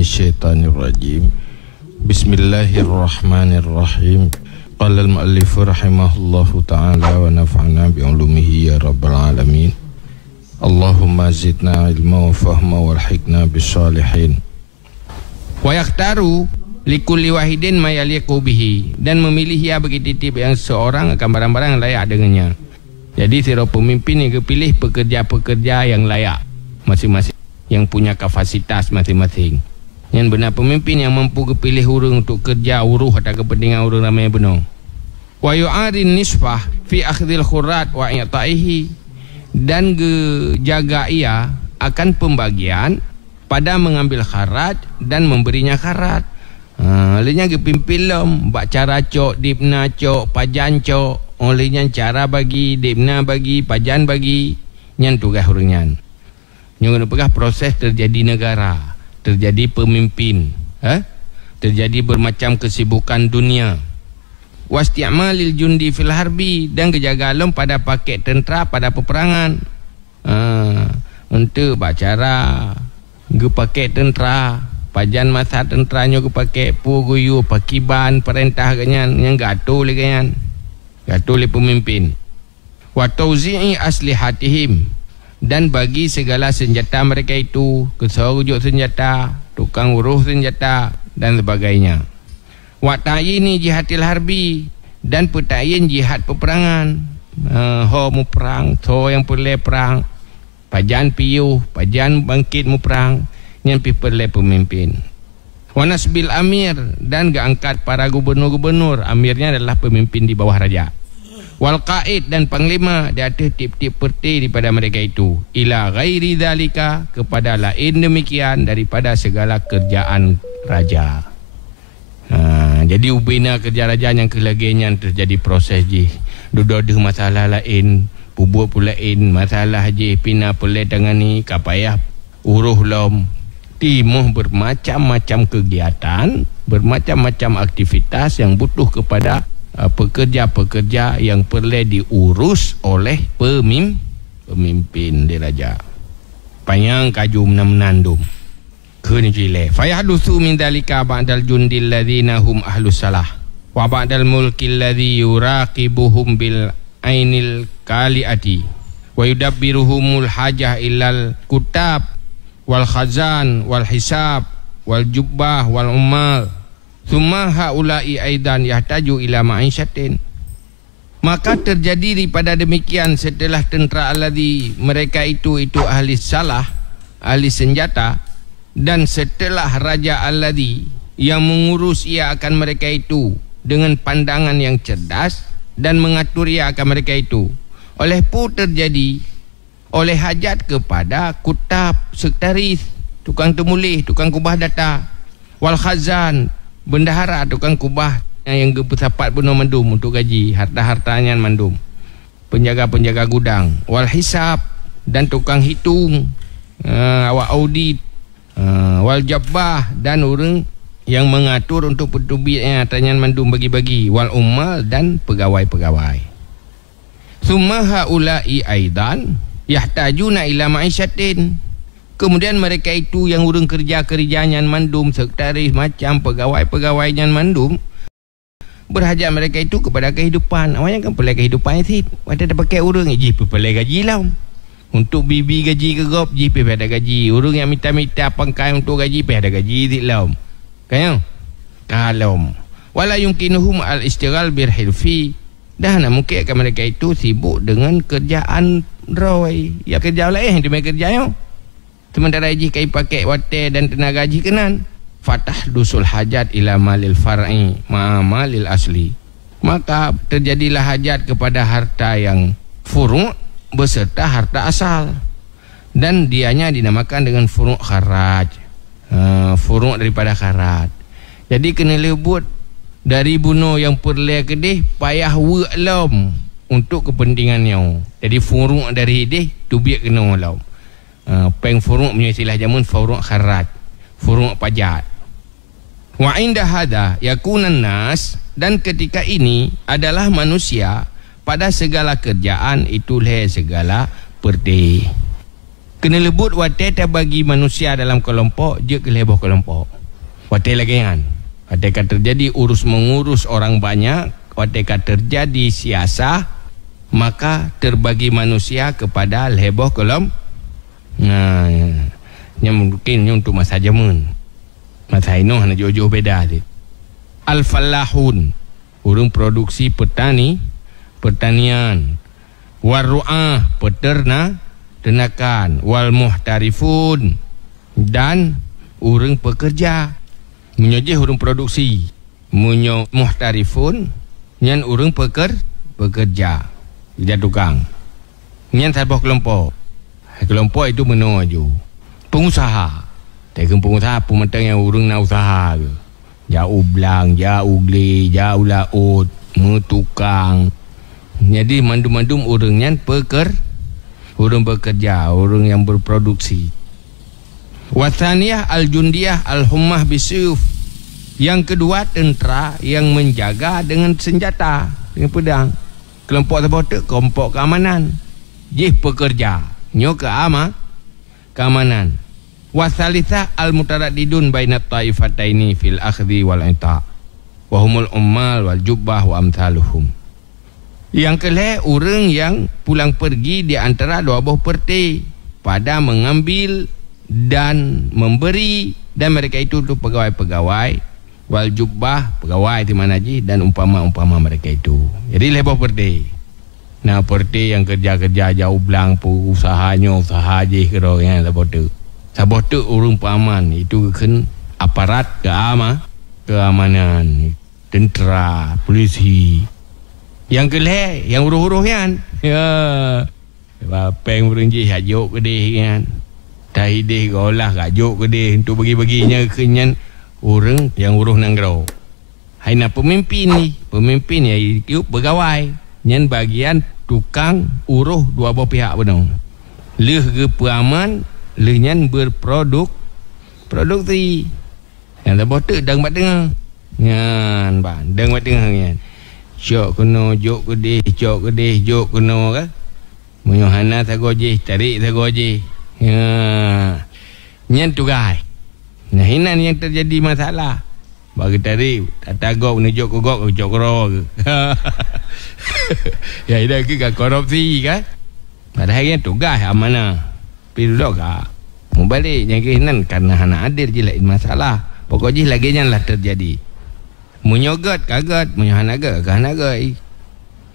minasyaitonirrajim. Bismillahirrahmanirrahim. Qala al-mu'allif rahimahullahu ta'ala wa nafa'na bi'ulumihi ya rabbal alamin. Allahumma zidna ilma wa fahma walhiqna bisalihin. Wa yaktaru likulli wahidin ma yaliqu bihi, dan memilih ia bagi titip yang seorang akan barang-barang yang layak dengannya. Jadi sira pemimpin yang pilih pekerja-pekerja yang layak masing-masing, yang punya kapasitas masing-masing. Yang benar pemimpin yang mampu kepilih urang untuk kerja uruh atau kepentingan urang ramai benar. Wa yu'arin nisfah fi akhdhil khurat wa i'ta'ihi, dan jaga ia akan pembagian pada mengambil kharat dan memberinya kharat. Olehnya kepimpin lom bak cara cok, dipna cok, pajan cok. Olehnya cara bagi, dipna bagi, pajan bagi, nyan tugas urangnya. Yang pegah proses terjadi negara, terjadi pemimpin, terjadi bermacam kesibukan dunia. Wasti'malil jundi fil harbi, dan kejagaan pada paket tentera pada peperangan. Untuk bacara paket tentera, pajan masa tenteranya paket puguyu, pakiban perintah kanyan yang gatul kanyan. Gatul pemimpin. Wa tauzi'i aslihatihim, dan bagi segala senjata mereka itu, keserujuk senjata, tukang uruh senjata dan sebagainya. Wa ta'yini jihadil harbi, dan petayin jihad peperangan. Ho mu perang, so yang perle perang, pajan piuh, pajan bangkit mu perang, yang perle pemimpin. Wa nasbil amir, dan angkat para gubernur-gubernur. Amirnya adalah pemimpin di bawah raja. Wal qaid, dan panglima, dia ada tip-tip perti daripada mereka itu. Ila ghairi dzalika, kepada lain demikian daripada segala kerjaan raja. Jadi ubina kerja raja yang kelaginya terjadi proses je. Duduk masalah lain, bubuk pula lain masalah je, pina pula tangani, kapayah uruh lom. Timuh bermacam-macam kegiatan, bermacam-macam aktivitas yang butuh kepada pekerja-pekerja yang perlu diurus oleh pemimpin diraja. Payang kajum menandum kene jile fayadusu min dalika ba'dal jundil ladzina hum ahlus salah wa ba'dal mulkil ladzi yuraqibuhum bil ainil kaliati wa yudabbiruhumul hajah ilal kutab wal khazan wal hisab wal jubbah wal ummal. Thumma haula'i aidan yahtaju ila ma'isyatin. Maka terjadi daripada demikian setelah tentera alladhi, mereka itu ahli salah, ahli senjata, dan setelah raja alladhi yang mengurus ia akan mereka itu dengan pandangan yang cerdas dan mengatur ia akan mereka itu. Oleh pun terjadi oleh hajat kepada kutab, sekretaris, tukang temulih, tukang kubah data, wal khazan, bendahara, tukang kubah yang bersapat penuh mandum untuk gaji harta-hartanya mandum, penjaga-penjaga gudang, wal hisab, dan tukang hitung, awak audit, wal jabbah, dan orang yang mengatur untuk petubitnya hartanya mandum bagi-bagi, wal ummal, dan pegawai-pegawai. Summa haula'i aidan yahtajuna ila ma'isyatin. Kemudian mereka itu yang urung kerja-kerjanya mandum, sekretaris macam pegawai-pegawainya mandum, berhajat mereka itu kepada kehidupan. Awalnya kan pelai kehidupan sih. Ada pakai urung je pelai gaji lah. Untuk bibi gaji ke gop je ada gaji. Urung yang minta-minta pangkai untuk gaji ada gaji sih lah. Kan? Kalau wala yumkinuhum al-istighal bil hilfi, dah mungkin akan mereka itu sibuk dengan kerjaan roy. Ya kerja lain yang dia kerja yo. Sementara haji kai pakai water dan tenaga haji kenan. Fatah dusul hajat ila malil far'i ma'amalil asli. Maka terjadilah hajat kepada harta yang furu' beserta harta asal. Dan dianya dinamakan dengan furu' kharaj. Furu' daripada kharaj. Jadi kena lebut dari bunuh yang perle kedih payah wa'lam untuk kepentingannya. Jadi furu' dari deh tubiak kena walau. Peng furu' punya istilah jamun furu' kharaj, furu' pajak. Wa inda hada yakunan nas, dan ketika ini adalah manusia pada segala kerjaan itulah segala perti. Kena lebut watai tak bagi manusia dalam kelompok, je ke leboh kelompok. Watai lagi kan. Watai kan terjadi urus mengurus orang banyak, watai kan terjadi siasah, maka terbagi manusia kepada leboh kelompok. Nah, yang mungkin untuk masa jaman. Masa ini hanya jauh-jauh beda dia. Al-falahun, urang produksi pertanian. Warru'ah, peternakan. Wal muhtarifun, dan urang pekerja. Munyo je urang produksi. Munyo muhtarifun, nyan urang pekerja. Dia tukang. Nyan sabah kelompok. Kelompok itu menuju pengusaha. Tekan pengusaha pementang yang urang nak usaha ke. Jauh belang, jauh geli, jauh laut, metukang. Jadi mandum-mandum urang nyan urang bekerja, urang yang berproduksi. Wathaniyah al-jundiyah al-hummah bisuyuf. Yang kedua tentera yang menjaga dengan senjata, dengan pedang. Kelompok terbotak, kelompok keamanan. Jih pekerja, nyo keamanan. Wasalitha al-mutaraddidun bainat taifataini fil akhdhi wal ita'. Wa humul ummal wal jubbah wa amthaluhum. Yang kelih orang yang pulang pergi di antara dua buah parti pada mengambil dan memberi, dan mereka itu untuk pegawai-pegawai, wal jubbah pegawai di mana ji, dan umpama-umpama mereka itu. Jadi leboh parti. Nah parti yang kerja-kerja jauh belang pun usahanya usaha je kira yang leboh tu. Sabah tu urung paman itu kan aparat keamanan, tentera, polisi. Yang kelih yang uruh-uruh kan. Ya. Bapeng urang je hajuk ke deh kan. Tai deh golah gajuk ke deh untuk bagi-baginya kenyan urang yang uruh nanggro. Haina pemimpin ni, pemimpin ya itu pegawai. Nyan bagian tukang uruh dua belah pihak benar. Leh ke peraman, leh nyan produksi. Yang dah botak dang bat tengah. Nyan ban, dang bat tengah nyan. Jok kena, jok kedih, jok kedih, jok kena ke. Menyohana tagoje, tarik tagoje. Ya. Nyan tugai. Nah hinan yang terjadi masalah. Bagi tarik, tak tagok, nak jok kogok, jok kero ke. Ya ini ke korupsi kan. Padahal yang tugas amanah. Tapi duduk kak. Mau balik yang hinan karena hana adil je lain masalah. Pokoknya lagi yang lah terjadi. Munyogat kagat, munyohanaga kahanaga.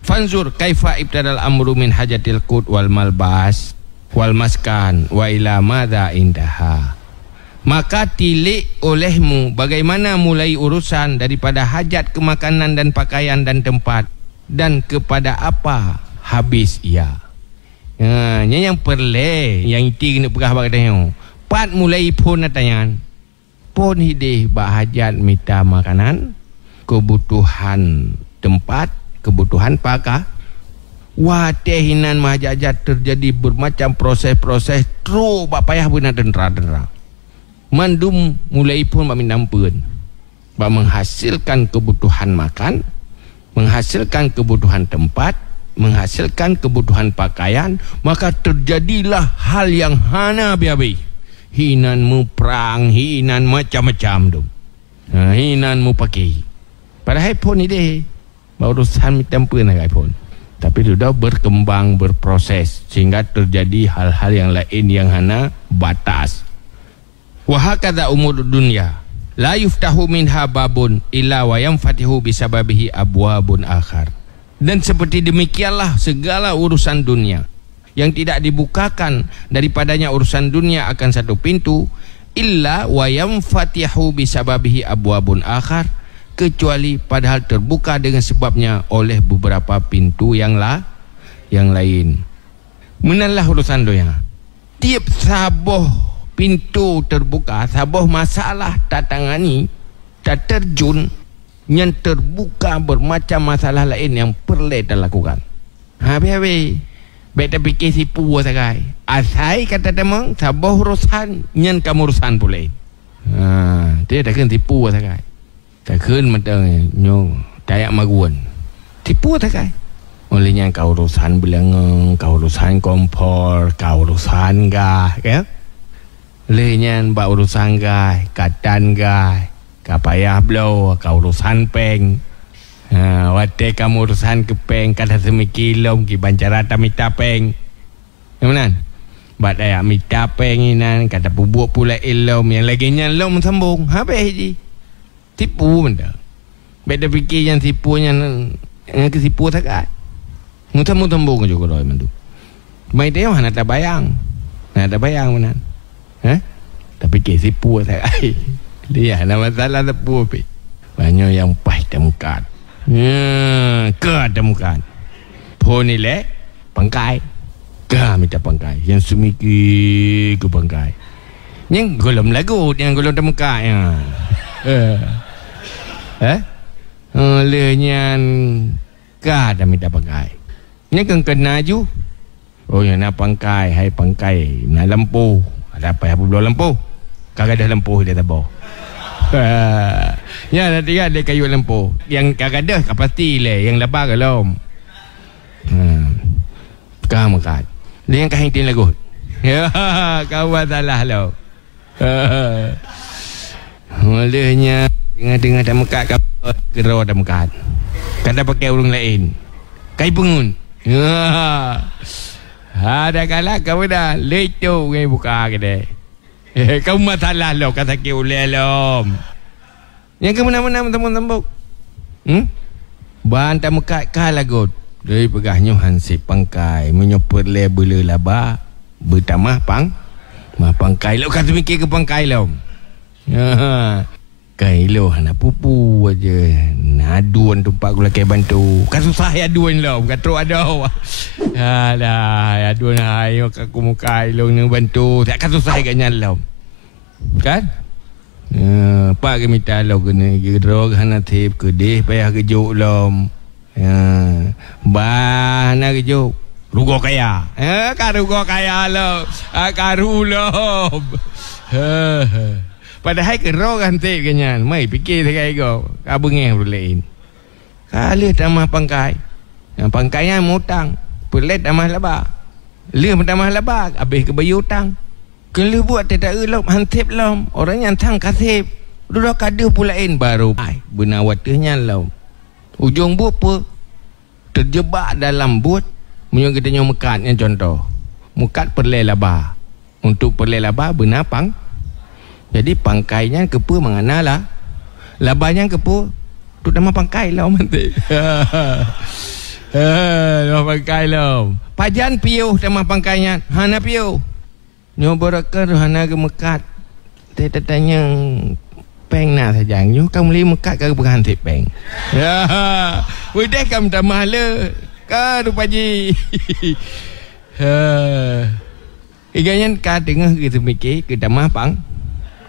Fanzur kaifa ibtadal amru min hajatil qut wal malbas wal maskan wa ila madza indaha. Maka tilik olehmu bagaimana mulai urusan daripada hajat kemakanan dan pakaian dan tempat, dan kepada apa habis ia. Yang perle yang iti kena pegah bagdanya. Pat mulai pun natanyan. Pun hidih bahajat minta makanan, kebutuhan tempat, kebutuhan pakaian. Wah tehinan mahajat terjadi bermacam proses-proses terus bak payah benar dendera-dendera. Mandum mulai pun bak minampun. Bak menghasilkan kebutuhan makan, menghasilkan kebutuhan tempat, menghasilkan kebutuhan pakaian, maka terjadilah hal yang hana biabi. Hinan mu perang, hinan macam-macam tu. Hinan mu pakai. Padahal pun ini urusan mitampuan lah pun. Tapi sudah berkembang, berproses sehingga terjadi hal-hal yang lain yang hana batas. Wa hakadha umur dunya la yuftahu minha babun illa wa yanfatihu bisababihi abwabun akhar. Dan seperti demikianlah segala urusan dunia yang tidak dibukakan daripadanya urusan dunia akan satu pintu illa wa yanfatihu bisababihi abwabun akhar, kecuali padahal terbuka dengan sebabnya oleh beberapa pintu yang lain. Menalah urusan dunia. Tiap saboh pintu terbuka, saboh masalah tak tangani, tak terjun, yang terbuka bermacam masalah lain yang perlu kita lakukan. Habis-habis baik tak fikir sipu sakai. Asai kata temang saboh urusan yang kamu urusan pula. Dia tak kena tipu sakai. Tak kena macam nyo tayak maguan. Tipu sakai. Olehnya kau urusan belengeng, kau urusan kompor, kau urusan gas, kan? Olehnya bak urusan gas, katan gas, kau payah blow, kau urusan peng. Wate kamu urusan ke peng, kata semikilom, ki bancarata minta peng. Yang mana? Bak daya minta peng inan, kata bubuk pula ilom, yang lagi nyalom sambung. Habis je. Tipu benda. Beda fikir yang tipu yang kesipu sangat. Mutam-mutam juga roy mandu. Mai dia mana tak bayang. Nak tak bayang mana. Tapi kesipu sangat. Dia nama masalah tipu pe. Banyak yang pahit temukan. Ke temukan. Pon ni le pangkai. Ke minta pangkai. Yang sumiki ke pangkai. Yang golom lagu, yang golom temukan ya. Olehnya ka dah minta pangkai. Ni kan kena ju. Oh yang nak pangkai, hai pangkai, nak lampu. Ada apa yang belum lampu? Kagak ada lampu dia tabah. Ya nanti ada kayu lampu. Yang kagak ada pasti le, yang lebar kelom. Kau makan. Dia yang kahing tin lagu. Ya, kau salah lo. Olehnya dengar dah mekat kau dah mekat. Kata pakai urung lain. Kai pengun. Ada kala kau dah leco ngai buka kedai. Kau masalah lo kata ke uleh lom. Yang kau mana-mana tembok. Bahan tak mekat kala god. Dari pegahnya hansip pangkai menyopor le bela laba bertamah mah pangkai lo kata mikir ke pangkai lo. Kailo nak pupu aja. Aduan tempat aku lagi bantu. Kan susah ya aduan lo. Bukan teruk ada. Alah, aduan ayo aku muka lo ni bantu. Tak kan susah agaknya lo. Kan? Pak ke minta lo kena gerog hana tip ke deh payah kejuk lo. Bah nak kejuk. Rugo kaya. Kan rugo kaya lo. Karu lo. Padahal kerok hantik kenyan. Mai fikir sekai kau. Kau bengih berlain. Kali tamah pangkai. Yang pangkainya mutang. Pelet tamah labak. Lih tamah labak. Habis ke bayi hutang. Kalau buat tidak elok hantip lom. Orang yang tang kasip. Duduk kada pulain baru. Benar watahnya lom. Ujung buat apa? Terjebak dalam buat. Menyong kita nyong mekat yang contoh. Mekat perlai labak. Untuk perlai labak benar pang. Jadi pangkainya kepu mengana lah. Labanya kepu. Tu nama pangkai lah mantik. Nama pangkai lah. Pajan piuh nama pangkainya. Hana piuh. Nyoborakan hana ke mekat. Dia tanya peng nak saja. Nyo kamu li mekat ke berhenti peng. Ya. Udah kamu tak mahala. Ka rupaji. Iganya ka tengah kita mikir ke tamah pang.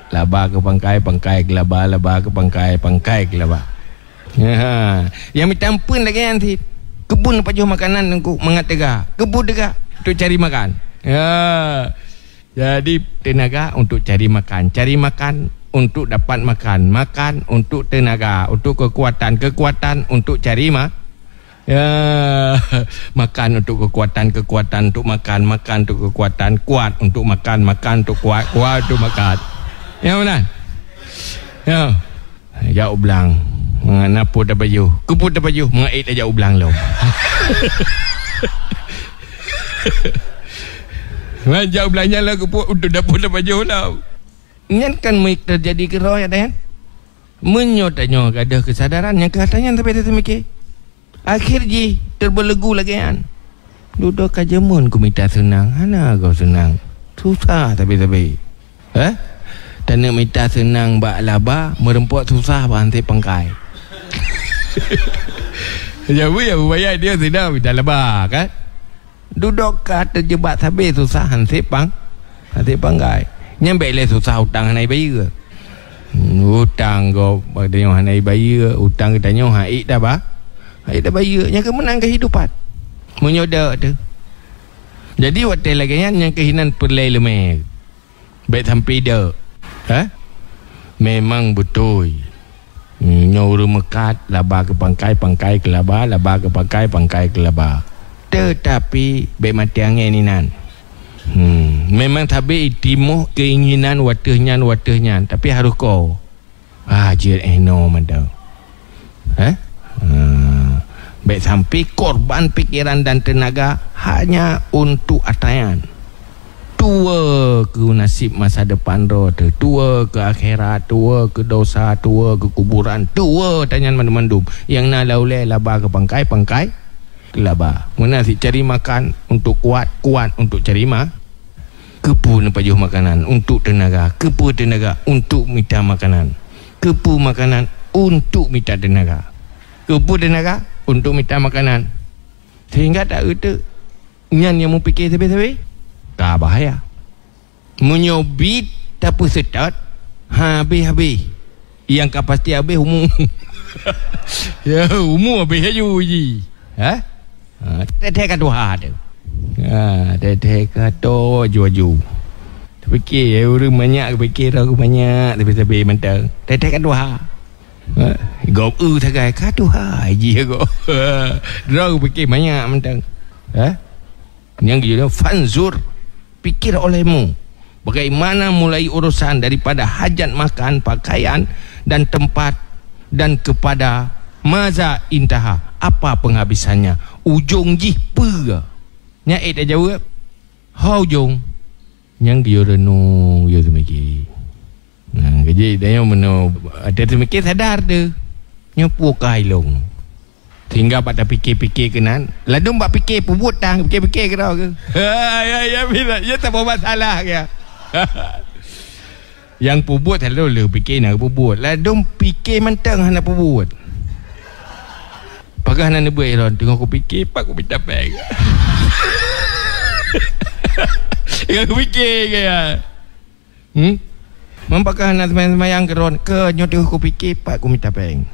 Laba ke pangkai, pangkai ke laba, laba ke pangkai, pangkai ke laba. Yang minta ampun lagi nanti. Kebun pajuh makanan aku mengatakan. Kebun dekat untuk cari makan. Jadi tenaga untuk cari makan. Cari makan untuk dapat makan. Makan untuk tenaga. Untuk kekuatan. Kekuatan untuk cari makan untuk kekuatan. Kekuatan untuk makan. Makan untuk kekuatan. Kuat untuk makan. Makan untuk kuat. Kuat untuk makan. Ya mana? Ya. Jauh belang. Mengapu dah baju. Keput dah baju. Mengait dah jauh belang lo. Jauh belangnya lah keput untuk dapur dah baju lo. Ini kan terjadi kerah ya kan? Menyotanya ada kesadaran yang katanya tapi tak mikir. Akhir je terbelegu lagi kan. Duduk kajemun ku minta senang. Mana kau senang? Susah tapi. Dan nak minta senang bak laba, merempuk susah bantai pangkai. Jauh ya bayar dia tidak minta laba kan? Duduk kat terjebak habis susah hantai pangkai. Nyampe le susah hutang hanai bayi ke? Hutang kau pada yang hanai bayi ke? Hutang kita nyoh haik dah ba? Haik dah bayi yang kemenang kehidupan. Menyodak tu. Jadi waktu lagi yang kehinan perlai lemah. Baik sampai dah. Memang betul. Nyaura mekat, laba ke pangkai, pangkai ke laba, laba ke pangkai, pangkai ke laba. Tetapi baik mati angin ni nan. Memang tabi timuh keinginan watahnya. Tapi harus kau. Jir eno mandau. Baik sampai korban pikiran dan tenaga hanya untuk atayan. Tua ke nasib masa depan roda, tua ke akhirat, tua ke dosa, tua ke kuburan, tua tanyan mandum-mandum. Yang nak laulai laba ke pangkai, pangkai ke laba. Mana si cari makan untuk kuat untuk cari kepu nak pajuh makanan untuk tenaga, kepu tenaga untuk minta makanan, kepu makanan untuk minta tenaga, kepu tenaga untuk minta makanan. Sehingga tak ada yang mau fikir tapi tak bahaya. Menyobit tak setat habis. Yang kapasiti habis umur. Ya umur habis aja uji. Teteh kat Tuhan tu. Teteh kat ju. Fikir orang banyak fikir aku banyak tapi mentang. Teteh kat Tuhan. Gop tagai kat Tuhan ji aku. Drag fikir banyak mentang. Yang dia fanzur, pikir olehmu bagaimana mulai urusan daripada hajat makan, pakaian dan tempat, dan kepada maza intaha, apa penghabisannya, ujung jihpa nya dah jawab how ujung yang dia renung dia tu mikir kerja dia meno ada tu mikir sadar tu nyapu kailong. Sehingga pada fikir-fikir kenan. Lalu mbak fikir pubut tang, fikir-fikir ke dah ke? Ya bila ya tak apa masalah ke. Yang pubut lalu fikir nak pubut. Lalu fikir mentang nak pubut. Pakai nak buat iron, tengok aku fikir, pak aku minta peng. Aku fikir ke ya. Mampakah nak semayang keron ke nyoto aku fikir, pak aku minta peng.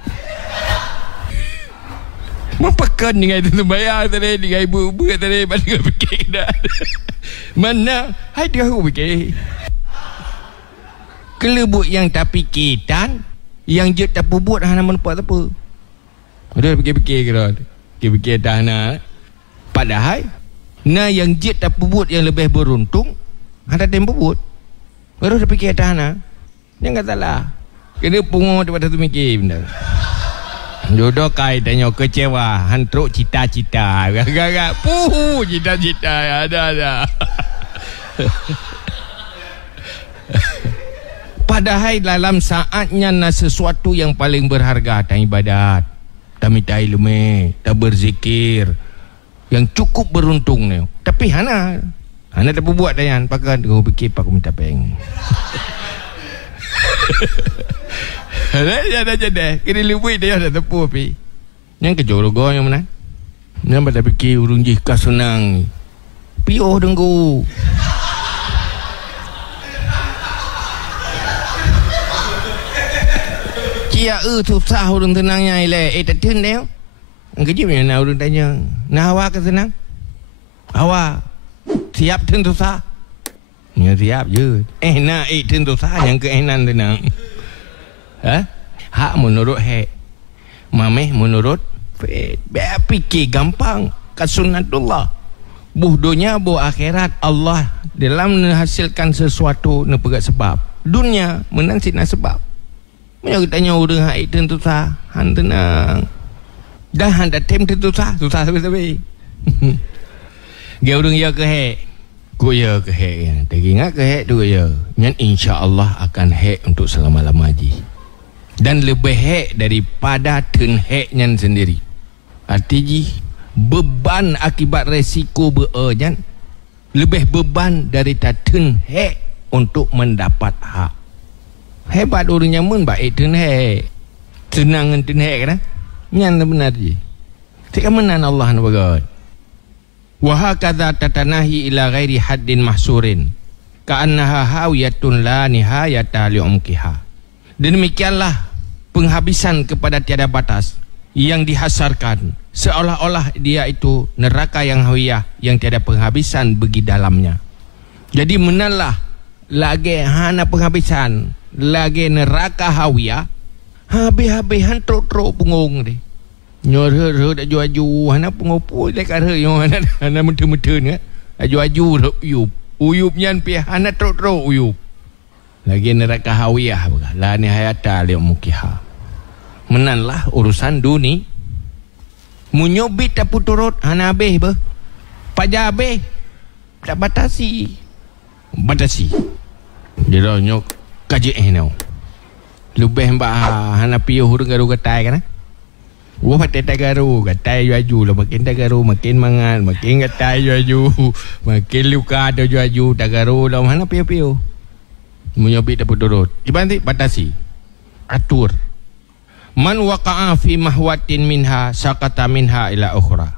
Mampakan dengan itu bayar tadi dengan ibu-ibu tadi pada fikir dah. Mana hai dia aku fikir. Kelebut yang tak fikiran, yang je tak buat hana menepuk apa. Ada fikir-fikir kira. Fikir-fikir dah nak. Padahal na yang je tak buat yang lebih beruntung, ada tempo buat. Baru dah fikir dah nak. Jangan salah. Kena pungut daripada tu mikir benda. Jodoh kai tanya kecewa hantruk cita-cita agak-agak cita-cita ada padahal dalam saatnya na sesuatu yang paling berharga tak ibadat, tak minta ilmu, tak berzikir, yang cukup beruntung ni. Tapi hana tak buat dayan pakai aku fikir pak aku minta peng. Dia dah jadi kena lebih dia dah tepu api. Yang kejorogo yang mana? Yang pada fikir urung jika senang. Pio dengku. Cia susah urung tenangnya ile. Tak ten dia. Kerja punya nak urung tanya. Nak awak ke senang? Awak siap ten susah? Ya siap je. Nak ten susah yang keenan tenang. Hak menurut hak, mameh menurut fikir gampang kat sunnatullah. Buhdonya bu akhirat Allah dalam menghasilkan sesuatu nak pegat sebab. Dunia menang sina sebab. Mana kita tanya orang hak tentu sah, han tenang. Dah han dah tem tentu sah, susah sabi-sabi. Dia orang ya ke hak. Ku ya ke hak. Tak ingat ke hak tu ya. Yang insya-Allah akan hak untuk selama-lama haji. Dan lebih hek daripada ten heknya sendiri. Artinya beban akibat resiko beerjan lebih beban daripada ten hek untuk mendapat hak. Hebat orang nyamun baik ten hek. Senang ten hek kan? Nyan benar je. Sekemenan Allah nak bagai. Wa hakadha tatanahi ila ghairi haddin mahsurin. Ka'annaha hawiyatun la nihayata li'umkiha. Dan demikianlah penghabisan kepada tiada batas yang dihasarkan seolah-olah dia itu neraka yang hawiyah yang tiada penghabisan bagi dalamnya. Jadi menalah lagi hana penghabisan, lagi neraka hawiyah Habis-habis han trok-trok punggung dia. Nyor dak aju hana pengopo dekat he yo hana mutu-mutu ni. Aju uyup nyan pi hana trok-trok uyup. Lagi neraka hawiyah baga. La ni hayata li mukiha. Menanlah urusan dunia. Munyobit tak puturut hana habis bah. Pajak habis tak batasi. Dia nyok kaji nau. Lebih mbak hana piuh garu gatai kan? Wah pakai garu gatai juaju lah makin garu makin mangan makin gatai juaju makin luka ada juaju garu lah hana piuh. Menyobit dapat turut. Ibanti batasi. Atur. Man waqa'a fi mahwatin minha sakata minha ila ukhra.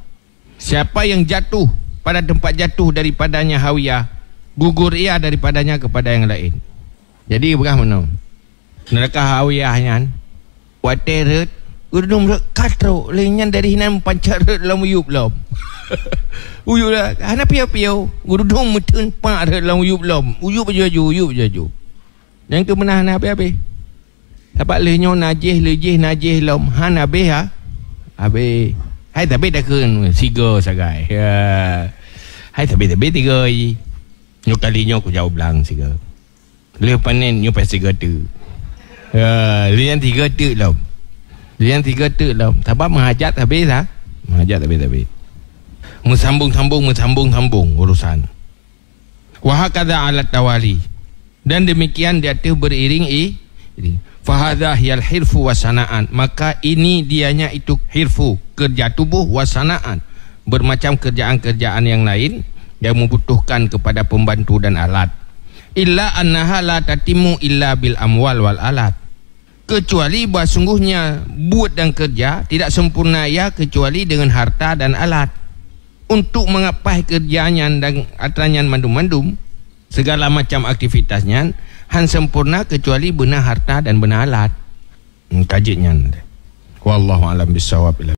Siapa yang jatuh pada tempat jatuh daripadanya hawiyah, gugur ia daripadanya kepada yang lain. Jadi bagaimana? Neraka hawiyahnya wateret udum katro lenyan dari hinan pancaret lam uyup lam. Uyup lah hana piau udum mutun pa lam uyup lam. Uyup jaju. Yang tu menahan apa-apa. Dapat lenyo najih lam han habis ha. Habis. Hai tapi dah keun siga sagai. Ya. Hai tapi tiga. Nyo kalinya aku jauh belang siga. Le panen nyo pas siga tu. Ya, lian tiga tu lam. Sebab menghajat habis ha. Menghajat habis. Sambung urusan. Wa hakadha ala tawali. Dan demikian dia tu beriring fahadha hiyal hirfu wasanaan. Maka ini dianya itu hirfu, kerja tubuh, wasanaan, bermacam kerjaan-kerjaan yang lain yang membutuhkan kepada pembantu dan alat. Illa annaha la tatimu illa bil amwal wal alat. Kecuali bahawa sungguhnya buat dan kerja tidak sempurna ia kecuali dengan harta dan alat. Untuk mengapai kerjanya dan atranya mandum-mandum segala macam aktivitasnya han sempurna kecuali benar harta dan benar alat. Kajitnya. Wallahu alam bisawab.